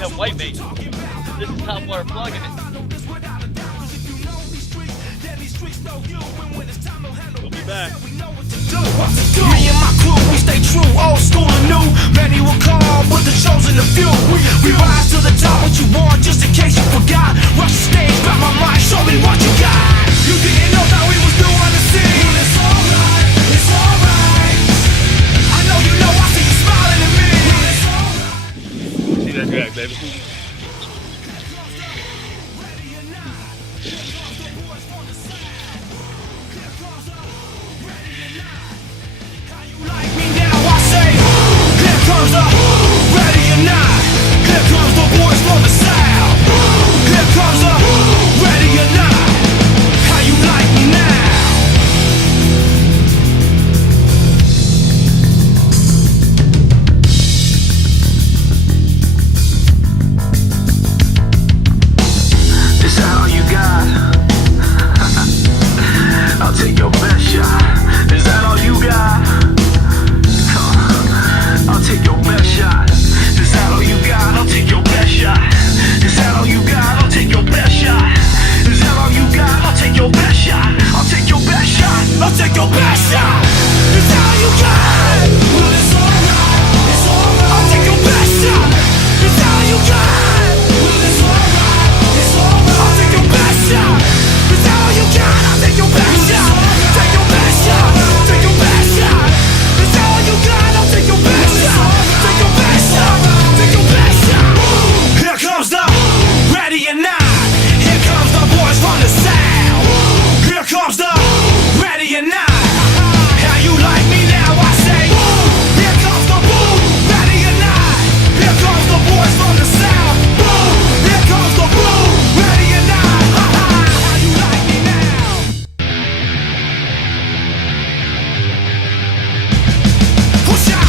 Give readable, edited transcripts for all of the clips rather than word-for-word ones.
have white mate. This is top water plugging it. We'll be back. Me and my crew, we stay true, old school and new. Many will call, but the chosen a few. We rise to the top, what you want, just in case you forgot. Rush the stage, grab my mic, show me what you got. You didn't know that we was new on the scene. It's alright, it's alright. I know you know, I see you smiling at me. It's alright. See that drag, baby. Like me now, I say, here comes the ready or not. Here comes the boys from the south. Here comes the ready or not. How you like me now? Is that all you got? I'll take your best shot. Is that all you got? I'll take your best shot. Is that all you got? I'll take your best shot. Is that all you got? I'll take your best shot. Is that all you got? I'll take your best shot. I'll take your best shot. I'll take your best shot. Is that all you got? Well, it's alright. It's alright. I'll take your best shot. Is that all you got? Well, it's alright. It's alright. I'll take your best shot. Is that all you got? I'll take your best shot. Take your best shot. Take your best shot. Is that all you got? I'll take your best shot. Take your best shot. Take your best shot. Here comes the ready or not. Here comes the boys from the south. Here comes the ready or not. How you like me now? I say. Here comes the boom. Ready or not. Here comes the boys from the south. Boom. Here comes the boom. Ready or not. How you like me now? Push out.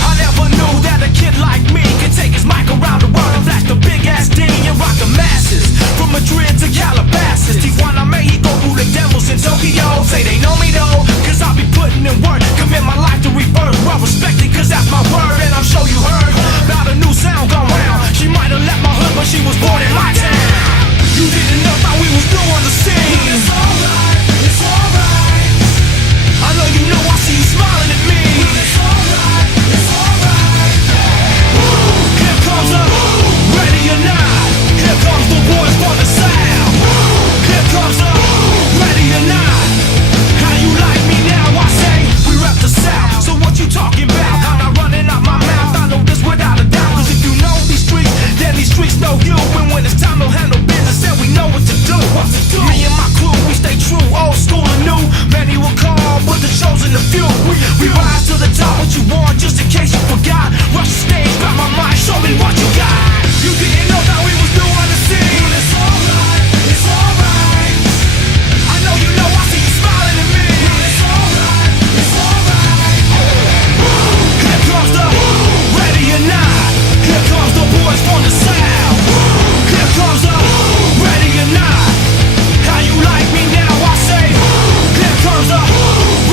I never knew that a kid like me could take his mic around the world and flash the big ass D and rock the masses. From Madrid to Calabasas, Tijuana, Mexico, who the devils in Tokyo. Say they know me though, cause I be putting in work. Commit my life to rebirth, well respected cause that's my word. And I'm sure you heard about a new sound gone round. She might have left my hood but she was born in my town. You didn't know that we was new on the scene. It's alright, it's alright. I know you know, I see you smiling at me. It's alright, it's alright. Here comes the ready or not. Here comes the boys from the south. Here comes the ready or not. How you like me now? I say we rep the south. So what you talking about? I'm not running out my mouth. I know this without a doubt. Cause if you know these streets, then these streets know you. And when it's time to handle business, then we know what to do. Me and my crew, we stay true, old school and new. Many will call, but the chosen a few. We rise to the top, what you want, just in case you forgot. Rush the stage, grab my mic, show me what you got. You didn't know that we was new on the scene. It's alright, it's alright. I know you know, I see you smiling at me. It's alright, it's alright. Here comes the ready or not. Here comes the boys from the south. Here comes the ready or not. How you like me now? I say. Here comes the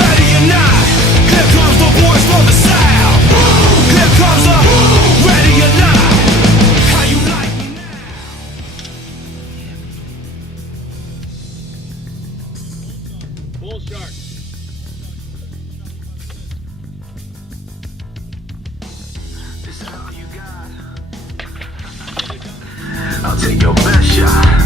ready or not. Here comes the boys from the south. Here comes the ready or not. How you like me now? Bull shark. Is that all you got? I'll take your best shot.